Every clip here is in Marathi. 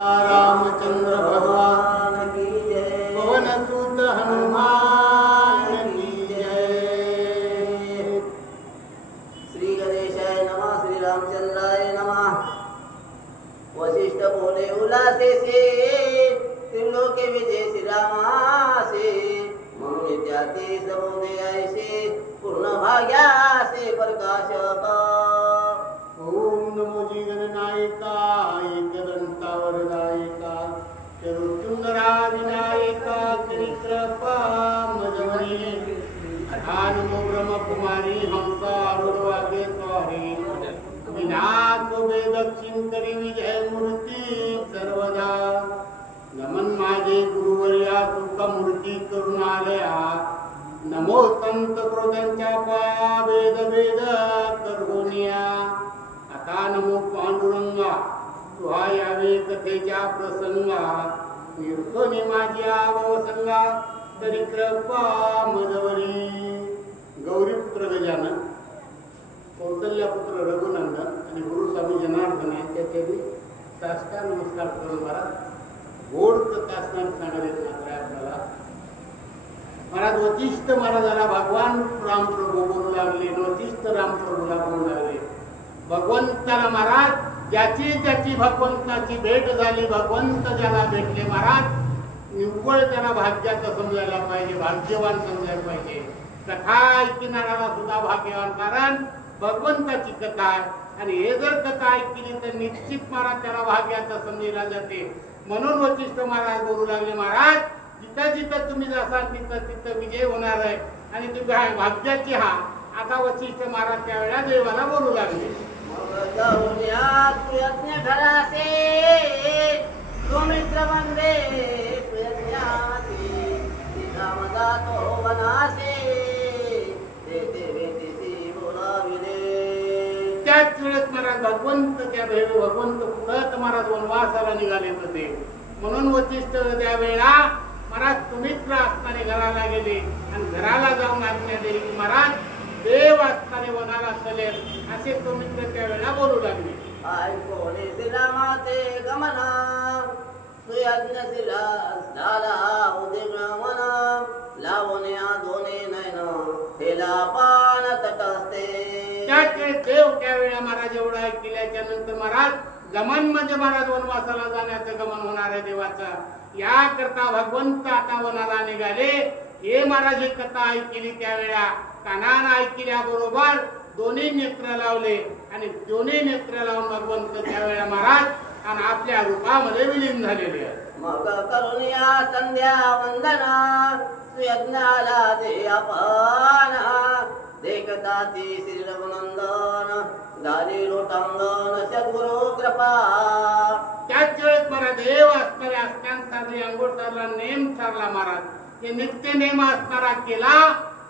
रामचंद्र भगवान की जय। पवन सुत हनुमान की जय। श्री गणेशाय नमः। श्री रामचंद्राय नमः। वशिष्ठ बोले उल्लासे से, त्रिलोके विजय श्री रामासे। म्हणून त्याते सबोदे ऐसे, पूर्ण भाग्यासे प्रकाशक। ओम नमो जी गणनायका एकदंतावरदायका चरुचुंदरा विनायका कृपा मजवरी नमो ब्रह्मकुमारी हंसा रुद्रवागे स्वारी विनाश वेद चिंतरी विजय मूर्ती सर्वदा नमन माझे गुरुवर्या सुख मूर्ती करुणालया नमो संत क्रोधांच्या पा वेद वेद कर्गोनिया आता नमो पांडुरंगा तुहा यावे कथेच्या प्रसंगा निर्सोनी माझी आवसंगा तरी कृपा मजवरी। गौरीपुत्र गजानन, कौसल्यापुत्र रघुनंदन आणि गुरुस्वामी जनार्दन यांच्या चरणी साष्टांग नमस्कार करून महाराज गोड कथा सांगण्यात मात्र आपल्याला महाराज वशिष्ठ महाराजाला भगवान रामप्रभू बोलू लागले। वशिष्ठ रामप्रभूला बोलू लागले। भगवंताला महाराज ज्याची ज्याची भगवंताची भेट झाली, भगवंत ज्याला भेटले महाराज निव्वळ त्याला भाग्याचं समजायला पाहिजे, भाग्यवान समजायला पाहिजे। कथा ऐकणाऱ्याला सुद्धा भाग्यवान, कारण भगवंताची कथा आहे आणि हे जर कथा ऐकली तर निश्चित महाराज त्याला भाग्याचं समजला जाते। म्हणून वशिष्ठ महाराज बोलू लागले, महाराज जिथं जिथं तुम्ही जासाल तिथं तिथं विजय होणार आहे आणि तुम्ही भाग्याची हा। आता वशिष्ठ महाराज त्यावेळेला देवाला बोलू लागले, मित्र वंदे सुयज्ञासी रामदातो वनासे त्याच वेळेस महाराज भगवंत त्या भगवंत पुढत महाराज वनवासाला निघाले होते। म्हणून वशिष्ठ त्यावेळेला महाराज सुमित्र असणारे घराला गेले आणि घराला जाऊन आज्ञा दिली की महाराज देव असणारे वनाला चले असे सुमित्र त्यावेळेला बोलू लागले। ऐकोने श्रीरामाचे गमना सुयज्ञ झाला उदिगमन लावणे दोने नयन हेला पान तटस्ते। त्याचे देव त्यावेळेला महाराज एवढा ऐकल्याच्या नंतर महाराज गमन म्हणजे महाराज वनवासाला जाण्याचं गमन होणार आहे देवाचं। या करता भगवंत आता वनाला निघाले। हे महाराज ही कथा ऐकली त्यावेळेला कानानं ऐकल्याबरोबर दोन्ही नेत्र लावले आणि दोन्ही नेत्र लावून भगवंत त्यावेळेला महाराज आणि आपल्या रूपामध्ये विलीन झालेले आहेत। मग करुणिया संध्या वंदना सुयज्ञाला दे अपना देखता ती श्री रघुनंदन झाली लोटांगण सद्गुरु कृपा। त्याच वेळेस महाराज देव असणारे असत्यान सारले, अंघोळ सारला, नेम सारला महाराज हे नित्य नेम असणारा केला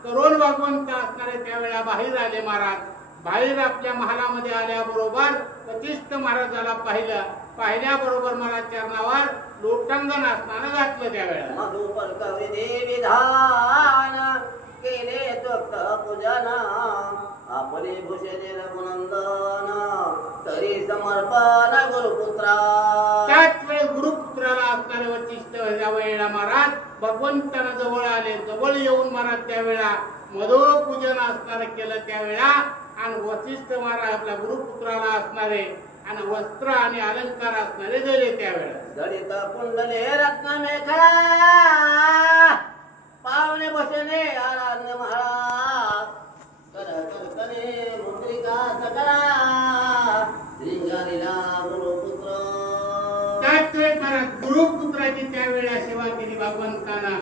करून भगवंत असणारे त्यावेळेला बाहेर आले। महाराज बाहेर आपल्या महालामध्ये आल्याबरोबर वशिष्ठ महाराजाला पाहिल्याबरोबर महाराज चरणावर लोटांगण असताना घातलं। त्यावेळेला मधुपर कविधे विधान केले तक्त पूजन आपले भूषले रघुनंदन तरी समर्पण गुरुपुत्रा। त्याच वेळेस गुरुपुत्राला असणारे वशिष्ठ या वेळेला महाराज भगवंताला जवळ आले। जवळ येऊन महाराज त्यावेळेला मधुपूजन असणारे केलं त्यावेळेला आणि वशिष्ठ महाराज आपल्या गुरुपुत्राला असणारे आणि वस्त्र आणि अलंकार असणारे दिले त्यावेळेला। जडित कुंडले रत्न मेखला पावणे बसणे आराध्य महाराज करकने मुद्रिका सकला श्रींगारीला गुरुपुत्र। त्याच वेळेस महाराज गुरुपुत्राची त्यावेळेला सेवा केली भगवंताना।